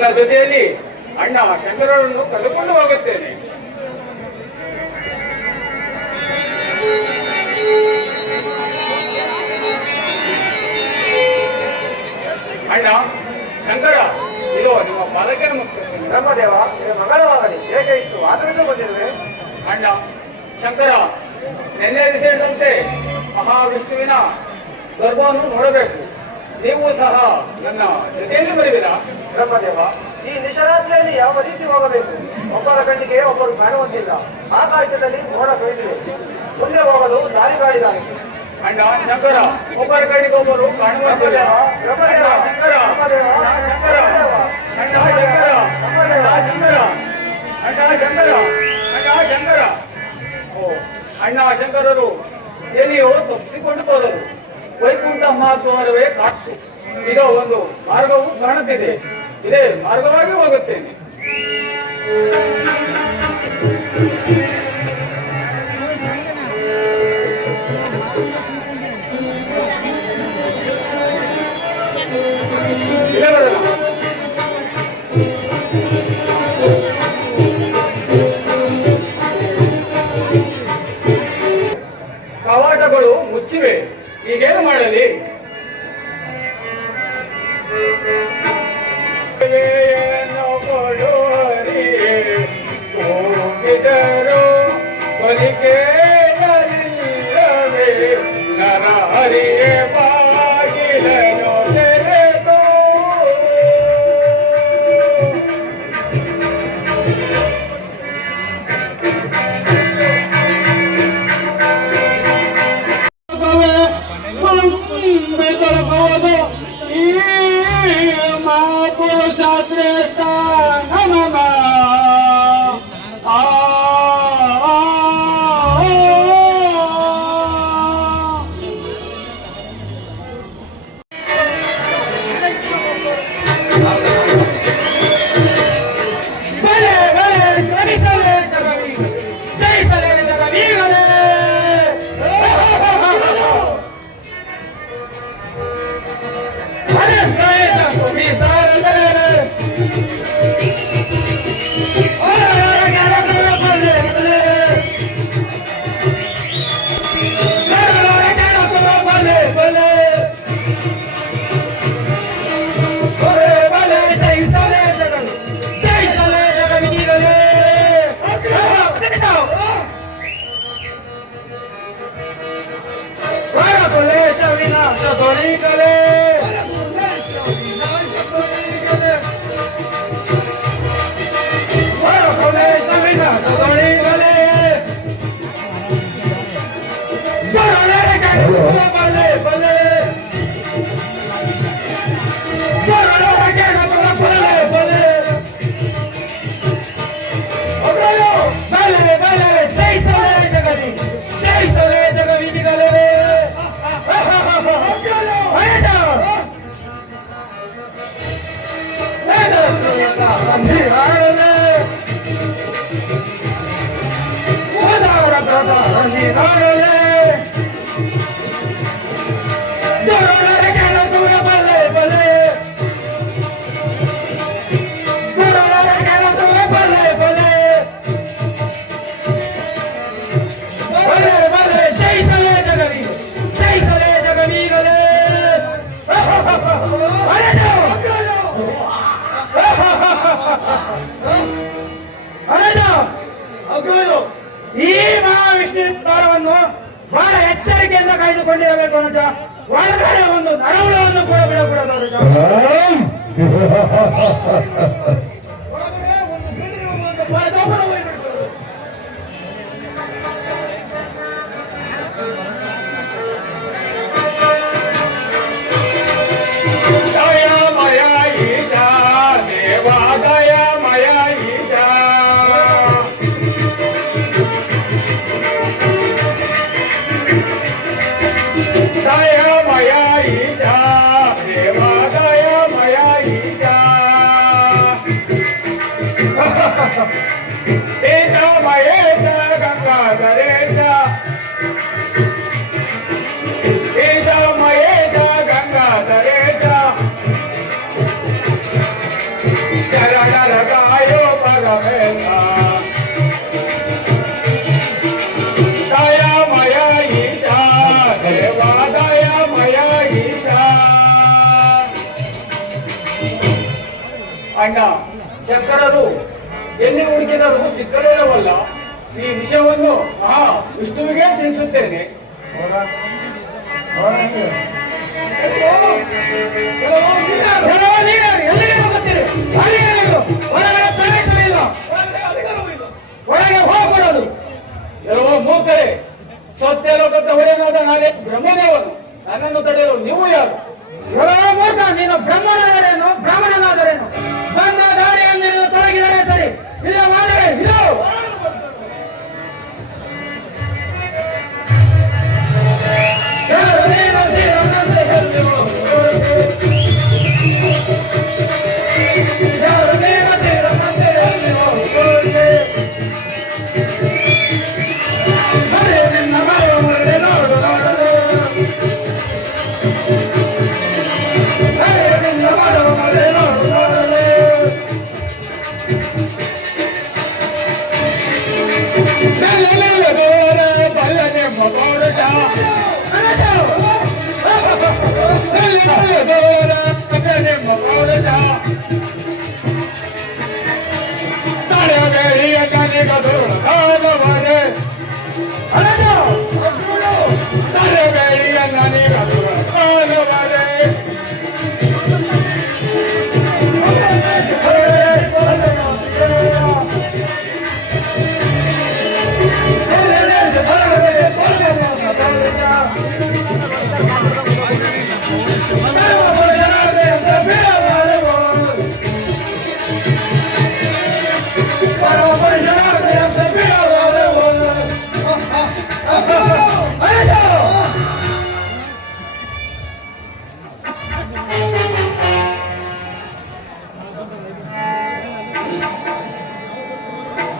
ನನ್ನ ಜೊತೆಯಲ್ಲಿ ಅಣ್ಣ ಶಂಕರರನ್ನು ಕರೆದುಕೊಂಡು ಹೋಗುತ್ತೇನೆ. ಅಣ್ಣ ಶಂಕರ, ಇದು ನಿಮ್ಮ ಪಾದಕ್ಕೆ ನಮಸ್ಕರಿಸುತ್ತೇನೆ. ಬ್ರಹ್ಮದೇವ, ಮಂಗಳವಾಗಲಿ. ಹೇಗೆ ಇತ್ತು ಆದ್ರಿಂದ ಬಂದಿರುವೆ? ಅಣ್ಣ ಶಂಕರ, ನಿನ್ನೆ ಸೇರಿದಂತೆ ಮಹಾವಿಷ್ಣುವಿನ ಗರ್ಭವನ್ನು ನೋಡಬೇಕು. ನೀವು ಸಹ ನನ್ನ ಜೊತೆಯಲ್ಲಿ ಬರುವಿರಾ? ಬ್ರಹ್ಮದೇವ, ಈ ನಿಶರಾತ್ರಿಯಲ್ಲಿ ಯಾವ ರೀತಿ ಹೋಗಬೇಕು? ಒಬ್ಬರ ಕಣ್ಣಿಗೆ ಒಬ್ಬರು ಕಾಣುವಂತಿಲ್ಲ. ಆಕಾಶದಲ್ಲಿ ಮೋಡ ಕೊಯ್ದಿವೆ. ಮುಂದೆ ಹೋಗಲು ದಾರಿಗಾಡಿದಾಗಿದೆ. ಅಣ್ಣ ಶಂಕರ, ಒಬ್ಬರ ಕಣ್ಣಿಗೆ ಒಬ್ಬರು ಕಾಣುವಂತಿಲ್ಲ. ಬ್ರಹ್ಮದೇವ, ಶಂಕರ, ಬ್ರಹ್ಮದೇವ, ಶಂಕರ, ಅಣ್ಣ ಶಂಕರ, ಅಣ್ಣ ಶಂಕರ, ಅಣ್ಣ ಶಂಕರ, ಅಣ್ಣ ಶಂಕರ. ಓ, ಅಣ್ಣ ಶಂಕರರು ಎಲ್ಲಿಯೋ ತಪ್ಪಿಸಿಕೊಂಡು ಹೋದರು. ವೈಕುಂಠ ಮಹಾದ್ವಾರವೇ ಕಾಟು. ಇದೋ ಒಂದು ಮಾರ್ಗವು ಕಾಣುತ್ತಿದೆ. ಇದೇ ಮಾರ್ಗವಾಗಿ ಹೋಗುತ್ತೇನೆ. ಕವಾಟಗಳು ಮುಚ್ಚಿವೆ. ಈಗೇನು ಮಾಡಲಿ? ಹೋಗಿದರು ಬಲಿಕೆಯಲ್ಲವೇ ನರ ಹರಿಯೇ ಬಾಗಿಲನು ತೆರೆದು ಈ ಮಾಪುರ ಜಾತ್ರೆ ನನ ಈ ಮಹಾವಿಷ್ಣು ದ್ವಾರವನ್ನು ಬಹಳ ಎಚ್ಚರಿಕೆಯಿಂದ ಕಾಯ್ದುಕೊಂಡಿರಬೇಕು ಅನುಜ. ಒಳಗಡೆ ಒಂದು ನರಹುಳವನ್ನು ಕೂಡ ಬಿಡಕೂಡದು ಅನುಜ. ಅಣ್ಣ, ಶಂಕರರು ಎಲ್ಲಿ ಹುಡುಕಿದರೂ ಸಿಕ್ಕಲೇನವಲ್ಲ. ಈ ವಿಷಯವನ್ನು ವಿಷ್ಣುವಿಗೆ ತಿಳಿಸುತ್ತೇನೆ. ಎಲ್ಲಿಗೆ ಹೋಗುತ್ತೀರಿ? ಹೊರಗಡೆ ಪ್ರವೇಶವಿಲ್ಲ, ಒಳಗೆ ಹೋಗಬಾರದು. ಎಲ್ಲವೋ ಮೂರ್ಖರೇ, ಸತ್ಯ ಲೋಕದ ಒಡೆಯನಾದ ನಾನೇ ಬ್ರಹ್ಮದೇವನು. ನನ್ನನ್ನು ತಡೆಯಲು ನೀವು ಯಾರು? ಎಲ್ಲೋ ಮೂರ್ಖ, ನೀನು ಬ್ರಹ್ಮನಾದರೇನು ಬ್ರಾಹ್ಮಣನಾದರೇನು? ಬಂದ ದಾರಿಯನ್ನು ಹಿಡಿದು ತೊಲಗಿದರೆ ಸರಿ, ಇಲ್ಲ ಮಾಡಿದರೆ ಇಲ್ಲ.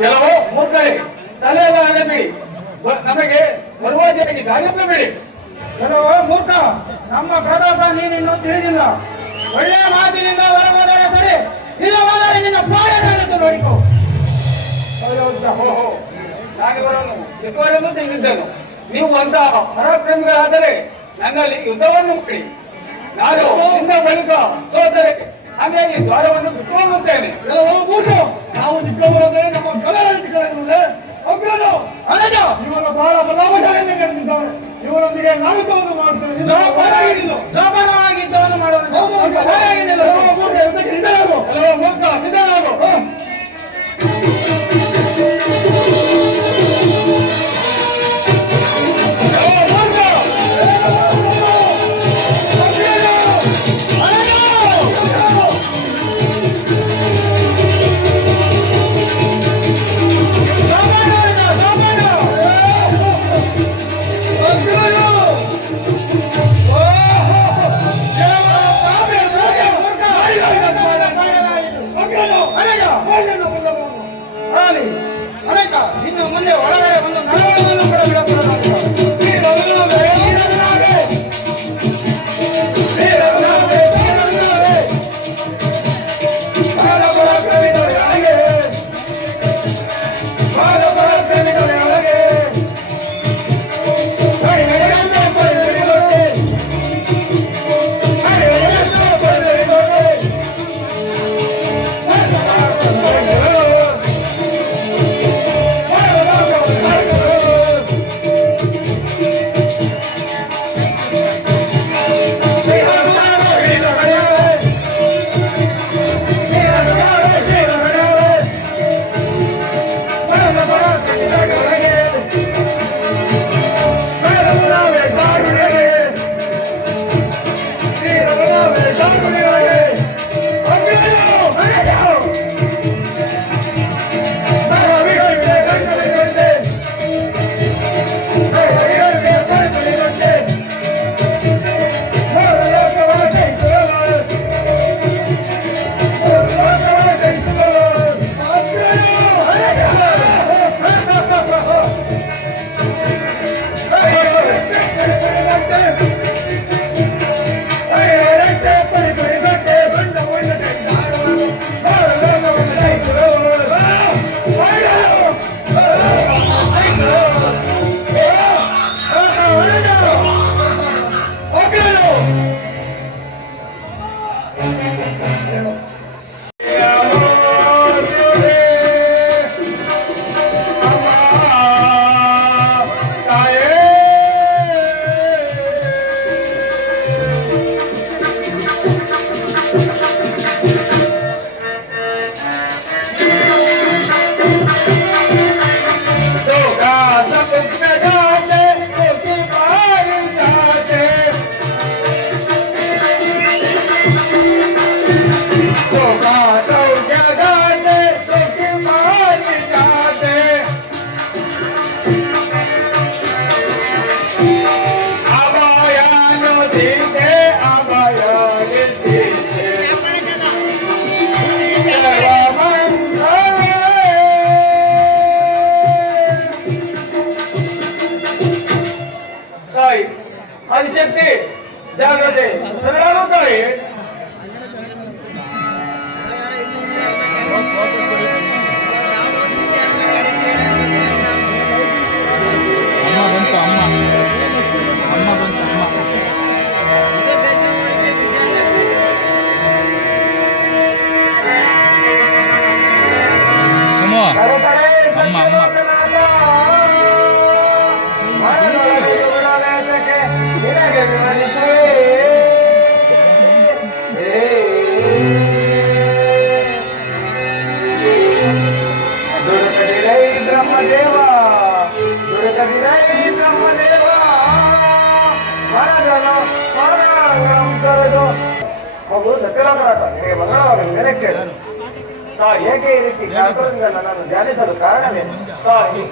ಕೆಲವು ಮೂರ್ಖರೇ, ತಲೆಯೆಲ್ಲ ಹಣಬಿಡಿ, ನಮಗೆ ಬರುವಾದಿಯಾಗಿ ದಾರಿಯನ್ನು ಬಿಡಿ. ಎಲ್ಲೋ ಮೂರ್ಖ, ನಮ್ಮ ಪ್ರತಾಪ ನೀನಿನ್ನೂ ತಿಳಿದಿಲ್ಲ. ಒಳ್ಳೆ ಮಾತಿನಿಂದ ಹೊರಗೋದರೆ ಸರಿ, ಇಲ್ಲವಾದರೆ ನಿನ್ನ ಪಾಯನಾದದ್ದು ನೋಡಿಕೋ. ಓಹೋ, ನಾನಿವರನ್ನು ಚಿಕ್ಕವರನ್ನು ತಿಳಿದಿದ್ದೆನು. ನೀವು ಅಂತ ಪರಾಕ್ರಮಿಗಳಾದರೆ ನನ್ನಲ್ಲಿ ಯುದ್ಧವನ್ನು ಮಾಡಿ, ನಾನು ನಿನ್ನ ಬಳಿಕ ಸೋದರೆ ಹಾಗಾಗಿ ದ್ವಾರವನ್ನು ಬಿಟ್ಟು ಹೋಗುತ್ತೇನೆ. ನಾವು ಚಿಕ್ಕವರಾದರೆ ನಮ್ಮ ಕಲೆಯಿರುವುದೇ ಅಗ್ರನು ಅನಜ ಇವರ ಬಹಳ ಬಲಾವಶಾಲಿಯಾಗಿ ಕರೆದಿದ್ದಾನೆ. ಇವರೊಂದಿಗೆ ನಾನು ಯುದ್ಧವನ್ನು ಮಾಡುತ್ತೇನೆ. ಜೋಪಾನವಾಗಿ ಯುದ್ಧವನ್ನು ಮಾಡೋಣ. ಸಿದ್ಧನಾಗು. ಇನ್ನು ಮುಂದೆ ಒಳಗಡೆ ಒಂದು ನರವನ್ನು ಕೂಡ ಬಿಡಬಾರದು. ಮಗು ಸತ್ಯಲೋಕನಾಥ ನಿನಗೆ ಮಂಗಳವಾಗಲಿ ಮೇಲೆ ಕೇಳು. ತಾಯಿ ಏಕೆ ಈ ರೀತಿ ಕಾತುರದಿಂದ ನನ್ನನ್ನು ಧ್ಯಾನಿಸಲು ಕಾರಣವೇನು? ತಾಯಿ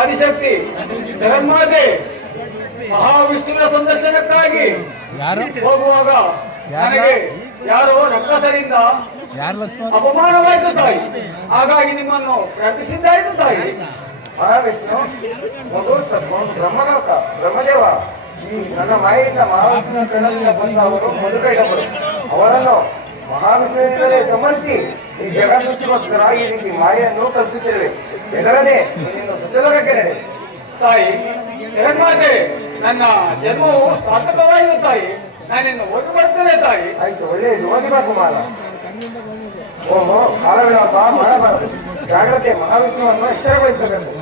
ಆದಿಶಕ್ತಿ ಜಗನ್ಮಾತೆ ಮಹಾವಿಷ್ಣುವಿನ ಸಂದರ್ಶನಕ್ಕಾಗಿ ಹೋಗುವಾಗ ನನಗೆ ಯಾರೋ ರಕ್ಕಸರಿಂದ ಅಪಮಾನವಾಯಿತು ತಾಯಿ. ಹಾಗಾಗಿ ನಿಮ್ಮನ್ನು ಪ್ರಾರ್ಥಿಸಿದ್ದಾಯಿತು ತಾಯಿ. ಮಹಾವಿಷ್ಣು ಮಗು ಬ್ರಹ್ಮಲೋಕ ಬ್ರಹ್ಮದೇವ ಈ ನನ್ನ ಮಾಯೆಯಿಂದ ಮಹಾವಿಷ್ಣುವಿನ ಕಣ್ಣದಿಂದ ಬಂದವರು ಮಧುಕೈಡವರು. ಅವರನ್ನು ಮಹಾವಿಷ್ಣುವಿನಿಂದಲೇ ಸಂಹರಿಸಿ ಈ ಜಗತ್ತುಗೋಸ್ಕರ ಈ ರೀತಿ ಮಾಯೆಯನ್ನು ಕಲ್ಪಿಸಿರುವೆ. ಹೆದರದೆ ನೀನು ಸತ್ಯಲೋಕಕ್ಕೆ ನಡೆ. ತಾಯಿ ಜಗನ್ಮಾತೆ, ನನ್ನ ಜನ್ಮವು ಸಾರ್ಥಕವಾಯಿತು ತಾಯಿ. ನಾನಿನ್ನು ಹೋಗಿ ಬರ್ತೇನೆ ತಾಯಿ. ಆಯ್ತು, ಒಳ್ಳೆಯದು. ಹೋಗಿ ಬಾ ಕುಮಾರ. ಓಹೋ, ಕಾಲವಿಳಂಬ ಮಾಡಬಾರದು. ಜಾಗ್ರತೆ. ಮಹಾವಿಷ್ಣುವನ್ನು ಎಚ್ಚರಗೊಳಿಸಬೇಕು.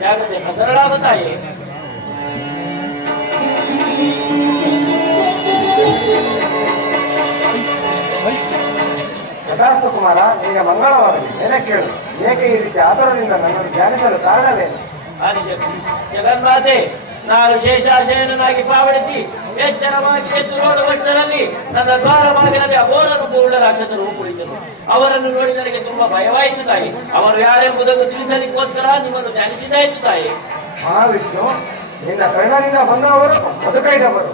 ಜಾಗ್ರತೆ ಪ್ರಸರಣಾಗುತ್ತಾಯಿ. ಯಥಾಸ್ತು ಕುಮಾರ, ನಿನಗೆ ಮಂಗಳವಾಗಲಿ. ಮೇಲೆ ಕೇಳು. ಏಕೆ ಈ ರೀತಿ ಆತುರದಿಂದ ನನ್ನನ್ನು ಧ್ಯಾನಿಸಲು ಕಾರಣವೇನು? ಆದಿಶಕ್ತಿ ಜಗನ್ಮಾತೆ, ನಾನು ಶೇಷಾಶಯನಾಗಿ ಪಾವಡಿಸಿ ಎಚ್ಚರವಾಗಿ ಎದ್ದು ನೋಡುವಷ್ಟರಲ್ಲಿ ನನ್ನ ದ್ವಾರ ಬಾಗಿಲಲ್ಲಿ ಅಘೋರ ರೂಪವುಳ್ಳ ರಾಕ್ಷಸರು ಕುಳಿತರು. ಅವರನ್ನು ನೋಡಿ ನನಗೆ ತುಂಬಾ ಭಯವಾಯಿತು ತಾಯಿ. ಅವರು ಯಾರೆಂಬುದನ್ನು ತಿಳಿಸಲಿಕ್ಕೋಸ್ಕರ ನಿಮ್ಮನ್ನು ಧ್ಯಾನಿಸಿದ್ದಾಯಿತು ತಾಯಿ. ಮಹಾವಿಷ್ಣು, ನಿನ್ನ ಕರ್ಣನಿಂದ ಬಂದವರು ಮಧುಕೈಡವರು.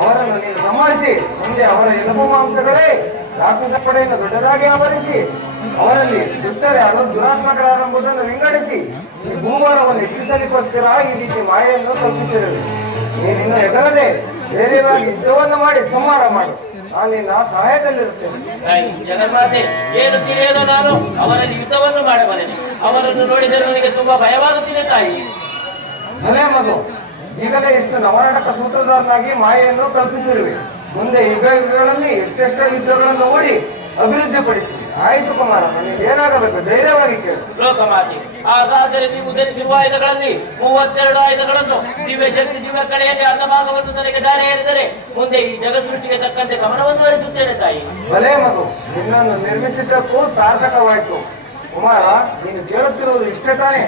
ಅವರನ್ನು ನೀನು ಸಂಹರಿಸಿ ಮುಂದೆ ಅವರ ಎಲುಬು ಮಾಂಸಗಳೇ ರಾಕ್ಷಸ ಪಡೆಯನ್ನು ದೊಡ್ಡದಾಗಿ ಆವರಿಸಿ ಅವರಲ್ಲಿ ದುಷ್ಟರ್ಯಾರು ದುರಾತ್ಮಕರಾರೆಂಬುದನ್ನು ವಿಂಗಡಿಸಿ ಈ ಭೂಭಾರವನ್ನು ಹೆಚ್ಚಿಸಲಿಕ್ಕೋಸ್ಕರ ಈ ರೀತಿ ಮಾಯೆಯನ್ನು ಕಲ್ಪಿಸಿರುವೆ. ನೀನಿನ್ನು ಹೆದರದೆ ಧೈರ್ಯವಾಗಿ ಯುದ್ಧವನ್ನು ಮಾಡಿ ಸಂಹಾರ ಮಾಡು. ನಾನು ನಿನ್ನ ಸಹಾಯದಲ್ಲಿರುತ್ತೇನೆ. ಜಗನ್ಮಾತೆ, ಏನು ತಿಳಿಯದ ನಾನು ಅವರಲ್ಲಿ ಯುದ್ಧವನ್ನು ಮಾಡಬಲ್ಲೆನೆ. ಅವರನ್ನು ನೋಡಿದರೆ ನನಗೆ ತುಂಬಾ ಭಯವಾಗುತ್ತಿದೆ ತಾಯಿ. ಭಲೆ ಮಗು, ಈಗಲೇ ಇಷ್ಟು ನವನಾಟಕ ಸೂತ್ರಧಾರನಾಗಿ ಮಾಯೆಯನ್ನು ಕಲ್ಪಿಸಿರುವೆ. ಮುಂದೆ ಯುಗಗಳಲ್ಲಿ ಎಷ್ಟೆಷ್ಟೋ ಯುದ್ಧಗಳನ್ನು ಓಡಿ ಅಭಿವೃದ್ಧಿಪಡಿಸಿ. ಆಯಿತು ಕುಮಾರ, ನನಗೆ ಏನಾಗಬೇಕು ಧೈರ್ಯವಾಗಿ ಕೇಳು. ಲೋಕಮಾತೆ, ಹಾಗಾದರೆ ನೀವು ಧರಿಸಿರುವ ಆಯುಧಗಳಲ್ಲಿ 32 ಆಯುಧಗಳನ್ನು ದಿವ್ಯ ಶಕ್ತಿ ದಿವ್ಯ ಕಡೆಯಲ್ಲಿ ಅರ್ಧ ಭಾಗವನ್ನು ನನಗೆ ದಾರಿ ಏರಿದರೆ ಮುಂದೆ ಈ ಜಗಸೃಷ್ಟಿಗೆ ತಕ್ಕಂತೆ ಗಮನವನ್ನು ಹರಿಸುತ್ತೇನೆ ತಾಯಿ. ಭಲೇ ಮಗು, ನಿನ್ನನ್ನು ನಿರ್ಮಿಸಿದ್ದಕ್ಕೂ ಸಾರ್ಥಕವಾಯಿತು. ಕುಮಾರ, ನೀನು ಕೇಳುತ್ತಿರುವುದು ಇಷ್ಟೇ ತಾನೇ?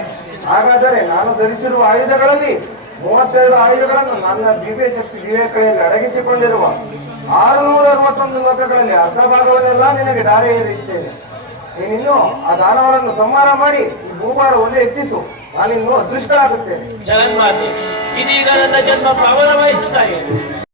ಹಾಗಾದರೆ ನಾನು ಧರಿಸಿರುವ ಆಯುಧಗಳಲ್ಲಿ 32 ಆಯುಧಗಳನ್ನು ನನ್ನ ದಿವ್ಯ ಶಕ್ತಿ ದಿವ್ಯ ಕಡೆಯಲ್ಲಿ ಅಡಗಿಸಿಕೊಂಡಿರುವ 661 ಲೋಕಗಳಲ್ಲಿ ಅರ್ಧ ಭಾಗವನ್ನೆಲ್ಲ ನಿನಗೆ ದಾರಿ ಏರಿಸುತ್ತೇನೆ. ನೀನಿನ್ನು ಆ ದಾನವರನ್ನು ಸಂಹಾರ ಮಾಡಿ ಈ ಭೂಭಾರವನ್ನು ಹೆಚ್ಚಿಸು. ನಾನಿನ್ನು ಅದೃಷ್ಟರಾಗುತ್ತೇನೆ. ಜಗನ್ಮಾತೆ, ಇದೀಗ ನನ್ನ ಜನ್ಮ ಪಾವನವಾಯಿತು ತಾಯಿ.